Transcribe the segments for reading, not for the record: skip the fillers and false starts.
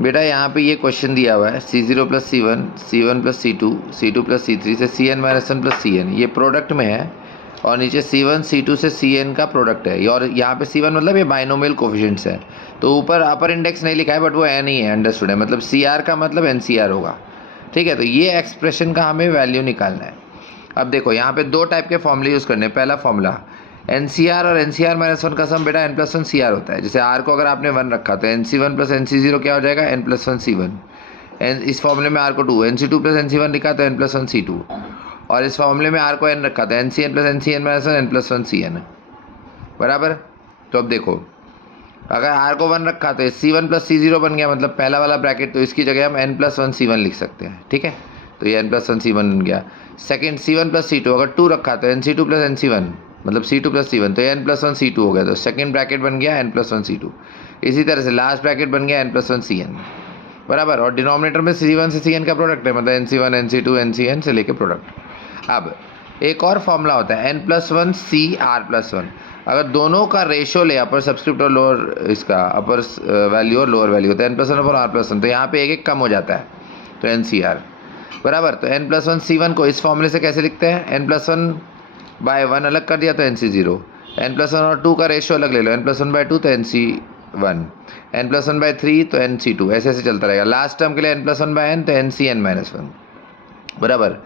बेटा यहाँ पे ये क्वेश्चन दिया हुआ है C0 plus C1, C1 plus C2, C2 plus C3 से Cn माइनस 1 प्लस Cn, ये प्रोडक्ट में है और नीचे C1 C2 से Cn का प्रोडक्ट है। और यहाँ पे C1 मतलब ये बाइनोमियल कोफिशिएंट्स है, तो ऊपर अपर इंडेक्स नहीं लिखा है बट वो n ही है, अंडरस्टूड है, मतलब CR का मतलब NCR होगा। ठीक है, तो ये एक्सप्रेशन का हमें वैल्यू निकालना है। अब देखो यहाँ पे दो टाइप के फॉर्मूले यूज़ करने हैं। पहला फॉर्मूला NCR और NCR माइनस 1 का सम बेटा n+1 CR होता है। जैसे R को अगर आपने 1 रखा तो NC1 प्लस NC0 क्या हो जाएगा n+1 C1। इस फॉर्मूले में R को 2, NC2 प्लस NC1 लिखा तो n+1 C2, और इस फॉर्मूले में R को n रखा तो NCn plus NCn minus n+1 Cn बराबर। तो अब देखो अगर R को 1 रखा तो C1 प्लस C0 बन गया, मतलब पहला वाला ब्रैकेट, तो इसकी जगह हम n+1 C1 लिख सकते हैं। ठीक है, तो ये n+1 C1 बन गया। सेकेंड C1 प्लस C2, अगर 2 रखा तो NC2 प्लस NC1 मतलब C2 प्लस C1, तो ये n+1 C2 हो गया, तो सेकेंड ब्रैकेट बन गया n+1 C2। इसी तरह से लास्ट ब्रैकेट बन गया n+1 Cn बराबर, और डिनोमिनेटर में C1 से Cn का प्रोडक्ट है, मतलब NC1 NC2 NCn से लेके प्रोडक्ट। अब एक और फॉर्मूला होता है n+1 CR+1। अगर दोनों का रेशो ले, अपर सब्सक्रिप्ट और लोअर, इसका अपर वैल्यू और लोअर वैल्यू होता है n+1/r+1, तो यहाँ पे एक एक कम हो जाता है, तो NCR बराबर। तो n+1 C1 को इस फॉर्मूले से कैसे लिखते हैं, n+1/1 अलग कर दिया तो NC0, n+1 और 2 का रेशो अलग ले लो, n+1/2 तो NC1, n+1/3 तो NC2, ऐसे ऐसे चलता रहेगा। लास्ट टर्म के लिए n+1/n तो NCn-1 बराबर।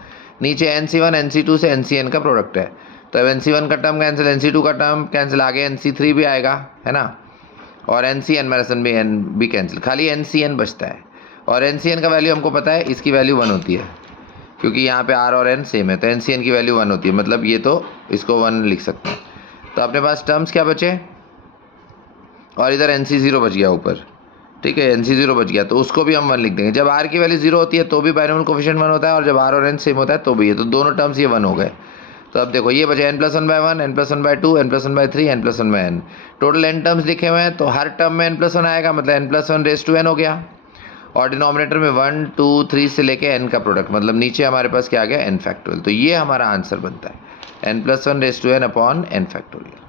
नीचे NC1 NC2 से NCn का प्रोडक्ट है, तो अब NC1 का टर्म कैंसिल, NC2 का टर्म कैंसिल, आगे NC3 भी आएगा, है ना, और NCn-1 भी कैंसिल, खाली NCn बचता है। और NCn का वैल्यू हमको पता है, इसकी वैल्यू 1 होती है, क्योंकि यहाँ पे R और N सेम है, तो NCn की वैल्यू 1 होती है, मतलब ये तो इसको 1 लिख सकते हैं। तो अपने पास टर्म्स क्या बचे, और इधर NC0 बच गया ऊपर। ठीक है, NC0 बच गया, तो उसको भी हम 1 लिख देंगे। जब R की वैल्यू 0 होती है तो भी बाइनोमियल कोफिशिएंट 1 होता है, और जब R और N सेम होता है तो भी, ये तो दोनों टर्म्स ये 1 हो गए। तो अब देखो ये बचे n+1/1, n+1/2, n+1/3, n+1/n, total n terms लिखे हुए हैं, तो हर टर्म में n+1 आएगा, मतलब n+1n हो गया, और डिनोमिनेटर में 1 2 3 से लेके n का प्रोडक्ट, मतलब नीचे हमारे पास क्या आ गया n फैक्टोरियल। तो ये हमारा आंसर बनता है n+1n/n फैक्टोरियल।